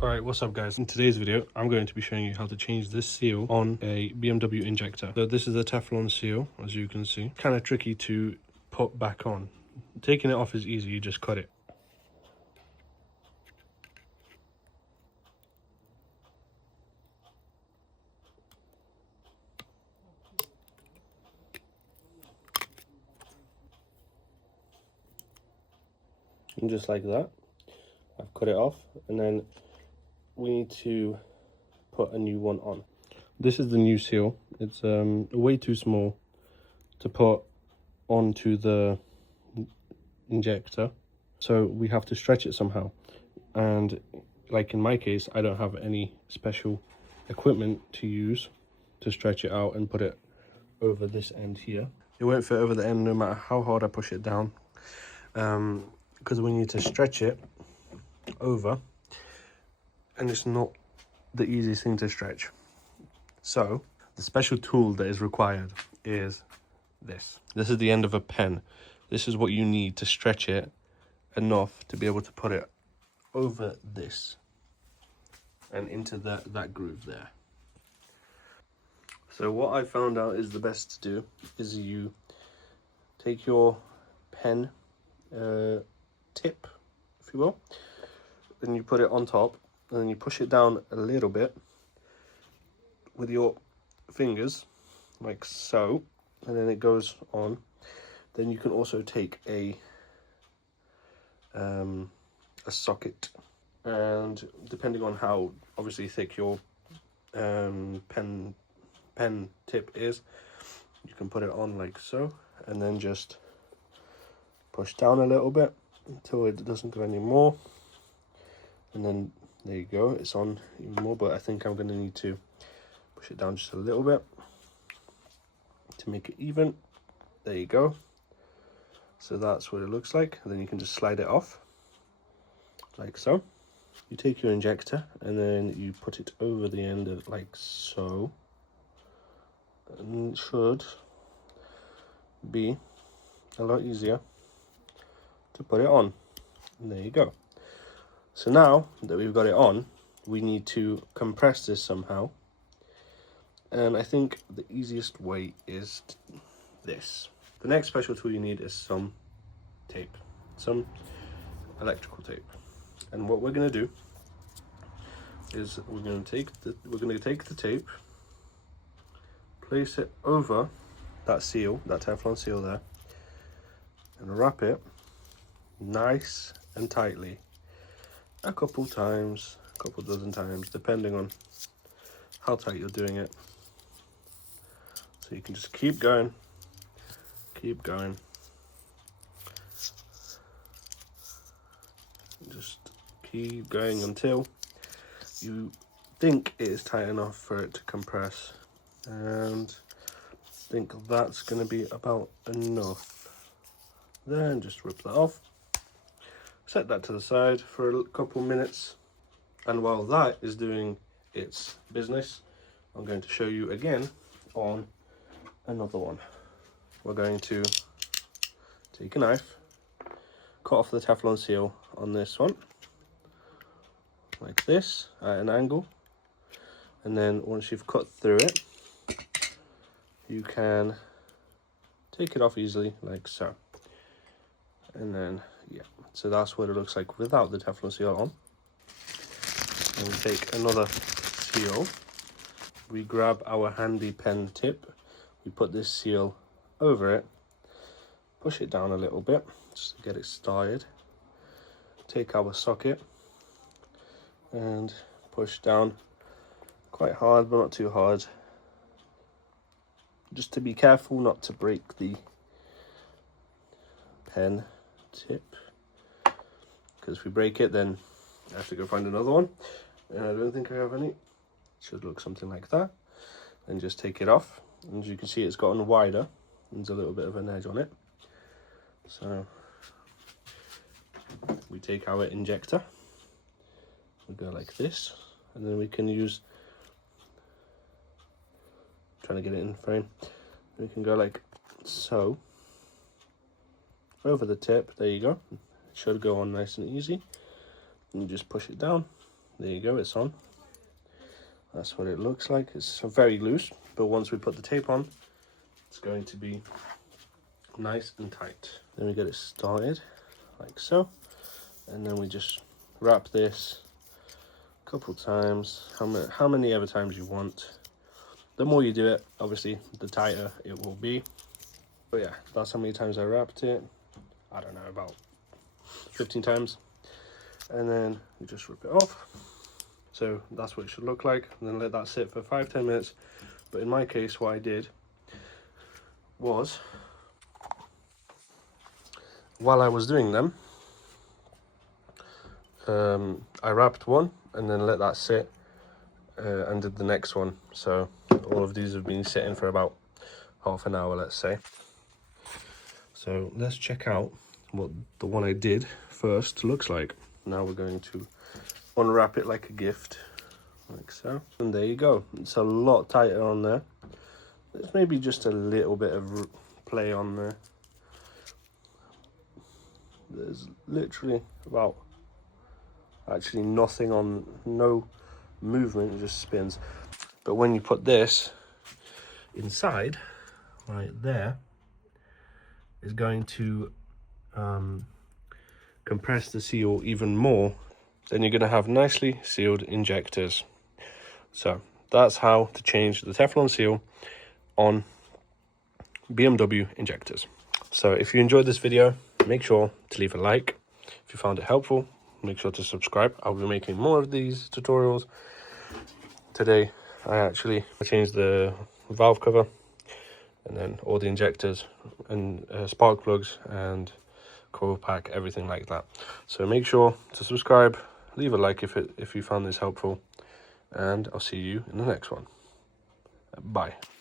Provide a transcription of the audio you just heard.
Alright, what's up guys? In today's video, I'm going to be showing you how to change this seal on a BMW Injector. So this is a Teflon seal, as you can see. Kind of tricky to put back on. Taking it off is easy, you just cut it. And just like that, I've cut it off, and then we need to put a new one on. This is the new seal. It's way too small to put onto the injector, so we have to stretch it somehow. And like in my case, I don't have any special equipment to use to stretch it out and put it over this end here. It won't fit over the end no matter how hard I push it down, because we need to stretch it over, and it's not the easiest thing to stretch. So the special tool that is required is this. This is the end of a pen. This is what you need to stretch it enough to be able to put it over this and into that groove there. So what I found out is the best to do is you take your pen tip, if you will, then you put it on top, and then you push it down a little bit with your fingers, like so, and then it goes on. Then you can also take a socket, and depending on how obviously thick your pen tip is, you can put it on like so, and then just push down a little bit until it doesn't go anymore, and then there you go, it's on even more. But I think I'm going to need to push it down just a little bit to make it even. There you go. So that's what it looks like. And then you can just slide it off like so. You take your injector and then you put it over the end of like so, and it should be a lot easier to put it on. And there you go. So now that we've got it on, we need to compress this somehow, and I think the easiest way is this. The next special tool you need is some tape, some electrical tape. And what we're going to do is we're going to take the tape, place it over that seal, that Teflon seal there, and wrap it nice and tightly a couple dozen times, depending on how tight you're doing it. So you can just keep going, just keep going until you think it is tight enough for it to compress, and I think that's going to be about enough. Then just rip that off, set that to the side for a couple minutes, and while that is doing its business, I'm going to show you again on another one. We're going to take a knife, cut off the Teflon seal on this one like this at an angle, and then once you've cut through it, you can take it off easily like so. And then yeah, so that's what it looks like without the Teflon seal on. And we take another seal, we grab our handy pen tip, we put this seal over it, push it down a little bit just to get it started, take our socket and push down quite hard, but not too hard, just to be careful not to break the pen tip, because if we break it then I have to go find another one, and I don't think I have any. It should look something like that. And just take it off, and as you can see, it's gotten wider, there's a little bit of an edge on it. So we take our injector, we go like this, and then we can use, trying to get it in frame, we can go like so over the tip. There you go. It should go on nice and easy, and you just push it down there you go, it's on. That's what it looks like. It's very loose, but once we put the tape on, it's going to be nice and tight. Then we get it started like so, and then we just wrap this a couple times, how many ever times you want. The more you do it, obviously the tighter it will be. But yeah, that's how many times I wrapped it. I don't know, about 15 times. And then we just rip it off. So that's what it should look like, and then let that sit for 5-10 minutes. But in my case, what I did was, while I was doing them, I wrapped one and then let that sit and did the next one. So all of these have been sitting for about half an hour, let's say. So let's check out what the one I did first looks like. Now we're going to unwrap it like a gift, like so. And there you go. It's a lot tighter on there. There's maybe just a little bit of play on there. There's literally about actually nothing on, no movement, it just spins. But when you put this inside, right there, is going to compress the seal even more. Then you're going to have nicely sealed injectors. So that's how to change the Teflon seal on BMW injectors. So if you enjoyed this video, make sure to leave a like. If you found it helpful, make sure to subscribe. I'll be making more of these tutorials. Today I actually changed the valve cover, and then all the injectors and spark plugs and coil pack, everything like that. So make sure to subscribe, leave a like if you found this helpful, and I'll see you in the next one. Bye.